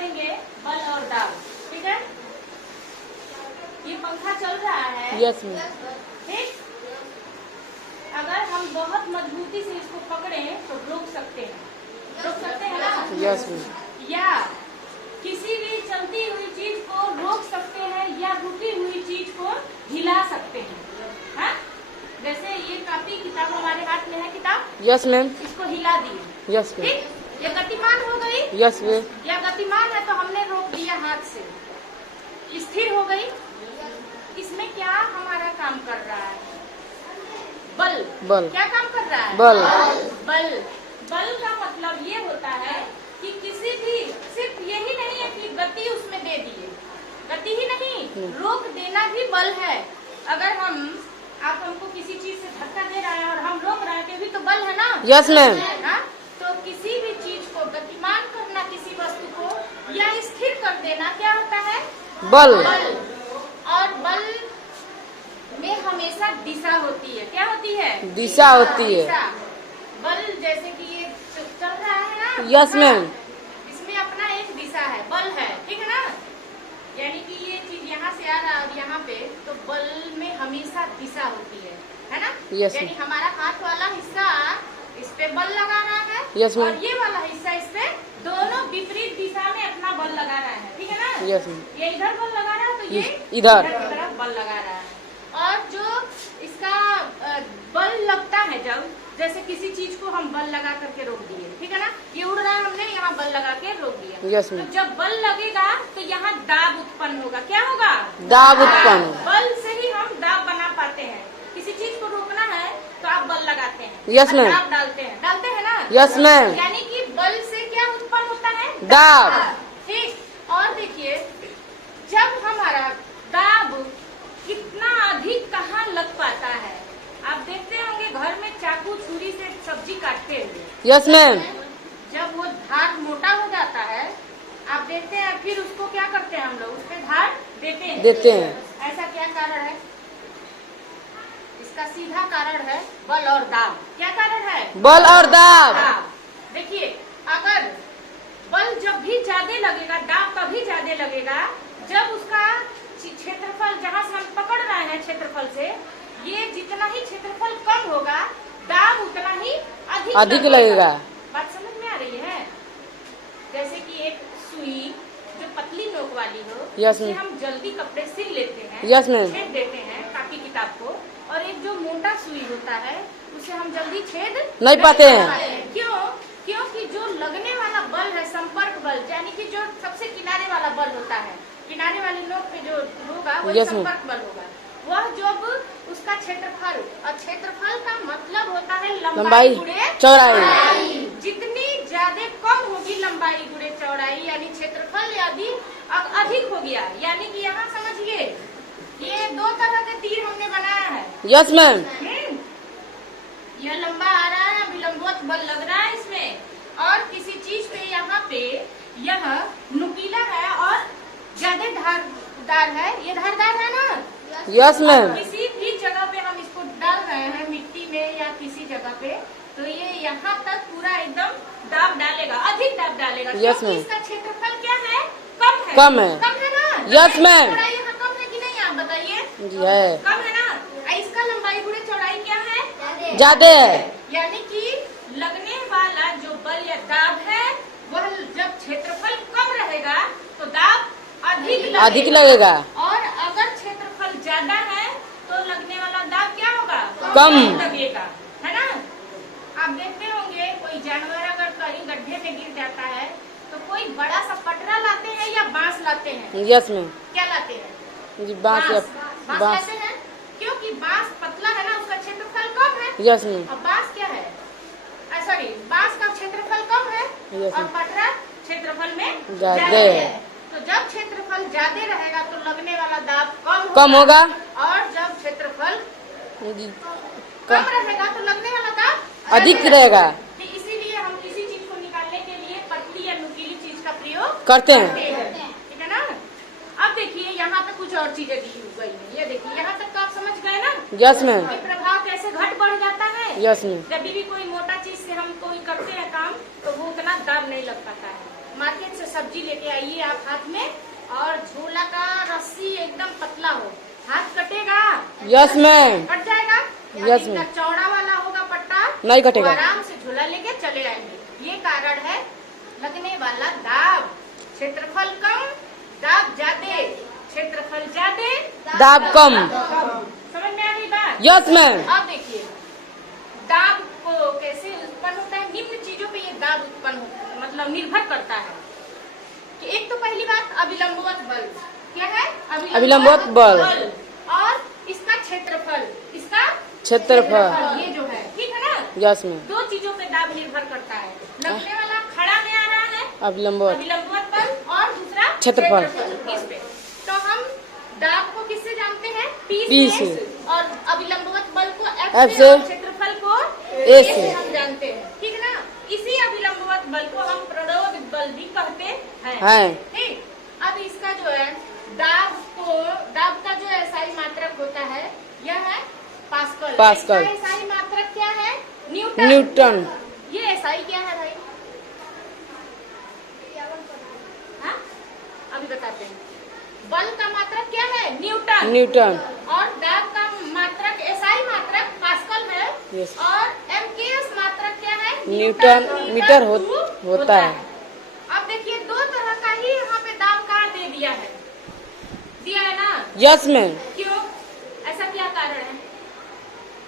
देंगे बल और दाब। ठीक है, ये पंखा चल रहा है। Yes ma'am. ठीक, अगर हम बहुत मजबूती से इसको पकड़े तो रोक सकते हैं ना? Yes ma'am. या किसी भी चलती हुई चीज को रोक सकते हैं या रुकी हुई चीज को हिला सकते हैं। हाँ? जैसे ये कॉपी किताब हमारे हाथ में है, किताब, यस मैम। इसको हिला दिए। Yes ma'am. ठीक, ये गतिमान हो गई। Yes ma'am. या गतिमान है तो हमने रोक दिया हाथ से, स्थिर हो गई। इसमें क्या हमारा काम कर रहा है? बल। बल। क्या काम कर रहा है? बल। बल। बल का मतलब ये होता है कि किसी भी, सिर्फ यही नहीं है कि गति उसमें दे दिए, गति ही नहीं, रोक देना भी बल है। अगर आप हमको किसी चीज से धक्का दे रहा है और हम रोक रहे हैं, तो भी तो बल है ना? Yes ma'am. हाँ? तो किसी भी चीज को गतिमान करना, किसी वस्तु को या स्थिर कर देना, क्या होता है? बल। बल। और बल में हमेशा दिशा होती है। क्या होती है? दिशा होती है। दिशा। बल जैसे कि ये चल रहा है ना? Yes ma'am. इसमें अपना एक दिशा है, बल है। ठीक है ना? यानी कि ये चीज यहाँ से आ रहा है और यहाँ पे, तो बल में हमेशा दिशा होती है ना? यस यानी हमारा हाथ वाला हिस्सा इस पे बल लगा रहा है। Yes ma'am. और ये वाला हिस्सा इस पे, दोनों विपरीत दिशा में अपना बल लगा रहा है। ठीक है ना? Yes ma'am. ये इधर बल लगा रहा है तो ये इधर की तरफ बल लगा रहा है। और जो इसका बल लगता है, जब जैसे किसी चीज को हम बल लगा करके रोक दिए, ठीक है ना? ये उड़ रहा है, हमने यहाँ बल लगा के रोक दिया। यस तो मैम। जब बल लगेगा तो यहाँ दाब उत्पन्न होगा। क्या होगा? दाब उत्पन्न। बल से ही हम दाब बना पाते हैं। किसी चीज को रोकना है तो आप बल लगाते हैं। Yes ma'am. दाब डालते हैं ना? Yes ma'am. यानी कि बल से क्या उत्पन्न होता है? दाब। ठीक। और देखिए, जब हमारा दाब कितना अधिक कहाँ लग पाता है, आप देखते होंगे घर में चाकू छुरी से सब्जी काटते हुए। Yes ma'am. जब वो धार मोटा हो जाता है, आप देखते हैं, फिर उसको क्या करते हैं हम लोग? उस पे धार देते हैं। ऐसा क्या कारण है? इसका सीधा कारण है बल और दाब। क्या कारण है? बल और दाब। देखिए, अगर बल जब भी ज्यादा लगेगा, दाब तभी ज्यादा लगेगा जब उसका क्षेत्रफल, जहाँ से हम पकड़ रहे हैं क्षेत्रफल से, ये जितना ही क्षेत्रफल कम होगा, दाब उतना ही अधिक लगेगा। बात समझ में आ रही है? जैसे कि एक सुई जो पतली नोक वाली हो, यस उसे मैम। हम जल्दी कपड़े सिल लेते हैं, यस मैम। छेद देते हैं कापी किताब को। और एक जो मोटा सुई होता है, उसे हम जल्दी छेद नहीं पाते हैं। क्यों? क्योंकि जो लगने वाला बल है, संपर्क बल, यानी कि जो सबसे किनारे वाला बल होता है, किनारे वाली नोक पे जो होगा वही संपर्क बल होगा। वह जब उसका क्षेत्रफल, और क्षेत्रफल का मतलब होता है लंबाई गुणे चौड़ाई। जितनी ज्यादा कम होगी लंबाई गुणे चौड़ाई, यानी क्षेत्रफल यदि अधिक हो गया, यानी कि यहाँ समझिए, ये दो तरह के तीर हमने बनाया है। Yes ma'am. यह लंबा आ रहा है, विलंबवत बल लग रहा है इसमें, और किसी चीज पे यहाँ पे यह नुकीला है और ज्यादा धारदार है। ये धारदार है ना? Yes ma'am. किसी भी जगह पे हम इसको डाल रहे हैं, मिट्टी में या किसी जगह पे, तो ये यहाँ तक पूरा एकदम दाब डालेगा, अधिक दाब डालेगा। Yes ma'am. इसका क्षेत्रफल क्या है? कम है। कम है। कम है ना? Yes ma'am. चौड़ाई यहाँ कम है कि नहीं, आप बताइए? है। कम है ना? इसका लंबाई गुणे चौड़ाई क्या है? ज्यादा है। यानी कि लगने वाला जो बल या दाब है, वह जब क्षेत्रफल कम रहेगा तो दाब अधिक लगेगा। और अगर क्षेत्रफल ज्यादा है तो लगने वाला दाब क्या होगा? कम लगेगा, है ना? आप देखते होंगे, कोई जानवर अगर कहीं गड्ढे में गिर जाता है तो कोई बड़ा सा पटरा लाते हैं या बांस लाते हैं? Yes ma'am. क्या लाते हैं? जी बांस। बांस लाते हैं, क्योंकि बांस पतला है ना, उसका क्षेत्रफल कम है। Yes ma'am. और बांस क्या है? सॉरी, बांस का क्षेत्रफल कम है और पटरा क्षेत्रफल में ज्यादा है। तो जब क्षेत्रफल ज्यादा रहेगा तो लगने वाला दाब कम होगा, और जब क्षेत्रफल कम रहेगा तो लगने वाला दाब अधिक रहेगा। तो इसीलिए हम किसी चीज को निकालने के लिए पतली या नुकीली चीज का प्रयोग करते हैं। ठीक है ना? अब देखिए, यहाँ पे कुछ और चीजें दी गई है। ये देखिए, यहाँ तक तो आप समझ गए ना? Yes ma'am. प्रभाव कैसे घट बढ़ जाता है? Yes ma'am. जब भी कोई मोटा चीज से हम कोई करते हैं काम, तो वो उतना दाब नहीं लग पाता है। मार्केट से सब्जी लेके आइए आप हाथ में, और झोला का रस्सी एकदम पतला हो, हाथ कटेगा, यस मैम, कट जाएगा। यस इनका मैम, चौड़ा वाला होगा पट्टा, नहीं तो कटेगा। आराम से झोला लेके चले आएंगे। ये कारण है लगने वाला दाब। क्षेत्रफल कम, दाब ज्यादा, क्षेत्रफल ज्यादा, दाब कम। समझ में आ गई बात? यस मैम, अब देखिए दाब को कैसे उत्पन्न होता है। निम्न चीजों पे ये दाब उत्पन्न होता है, मतलब निर्भर करता है कि एक तो पहली बात अभिलंबवत बल। क्या है? अभिलंबवत बल। और इसका क्षेत्रफल, इसका क्षेत्रफल, ये जो है, ठीक है ना। यस मैम, दो चीजों पे दाब निर्भर करता है। लगने वाला खड़ा में आ रहा है अभिलंबवत, अभिलंबवत बल, और दूसरा क्षेत्रफल। इस पे तो हम दाब को किससे जानते हैं? P P से। और अभिलंबवत बल को F F से। से, और क्षेत्रफल को A A से। से हम जानते हैं, ठीक है ना। इसी अभिलंबवत बल को हम प्रणोदित बल भी कहते हैं। ठीक। अब इसका जो है दाब का जो एसआई मात्रक होता है, यह है पास्कल। पास्कल। इसका एसआई मात्रक क्या है? न्यूटन। न्यूटन। ये एसआई क्या है भाई? हाँ? अभी बताते हैं। बल का मात्रक क्या है? न्यूटन। न्यूटन। और दाब का मात्रक एसआई मात्रक पास्कल है। यस। और एमकेएस मात्रक क्या है? न्यूटन मीटर होता है। अब देखिए दो तरह का ही यहाँ पे दाब का दे दिया है ना। यस मैम, क्यों? ऐसा क्या कारण है?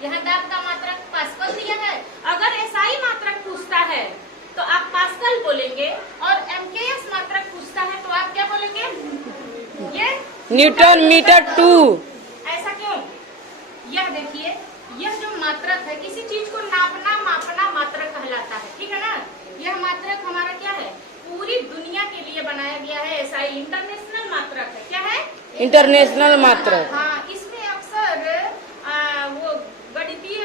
यहाँ दाब का मात्रक पास्कल दिया है। अगर एसआई मात्रक पूछता है तो आप पास्कल बोलेंगे, और एमकेएस मात्रक पूछता है तो आप क्या बोलेंगे? ये न्यूटन मीटर 2। ऐसा क्यों? यह देखिए, यह जो मात्रक है, किसी चीज को नापना मापना मात्रक कहलाता है, ठीक है ना। यह मात्रक हमारा क्या है? पूरी दुनिया के लिए बनाया गया है। एसआई इंटरनेशनल मात्रक है। क्या है? इंटरनेशनल मात्रक। हाँ, इसमें अक्सर वो गणितीय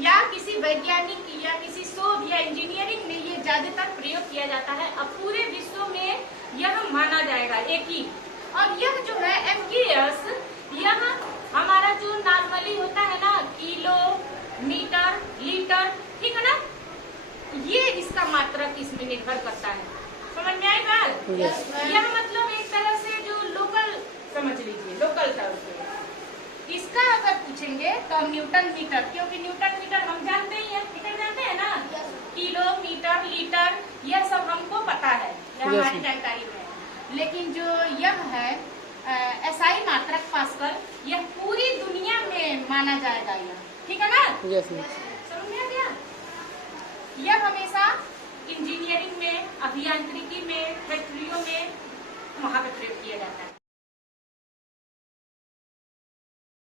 या किसी वैज्ञानिक या किसी शोध या इंजीनियरिंग में ये ज्यादातर प्रयोग किया जाता है। अब पूरे विश्व में यह माना जाएगा एक ही। और यह जो है एमकेएस, यह हमारा जो नॉर्मली होता है ना, किलो, मीटर, लीटर, ठीक है ना, ये इसका मात्रक इसमें निर्भर करता है। समझ में आई बात? यह मतलब एक तरह से जो लोकल समझ लीजिए, लोकल टर्म है। इसका अगर पूछेंगे तो हम न्यूटन मीटर, क्योंकि न्यूटन मीटर हम जानते ही हैं, मीटर जानते हैं ना, किलो, मीटर, लीटर, यह सब हमको पता है, यह हमारी जानकारी में है। लेकिन जो यह है एसआई मात्रक पास्कल, यह पूरी दुनिया में माना जाएगा यह, ठीक है ना। यस मैम, समझ में आ गया? यह हमेशा इंजीनियरिंग में, अभियांत्रिकी में, फैक्ट्रियों में वहाँ पे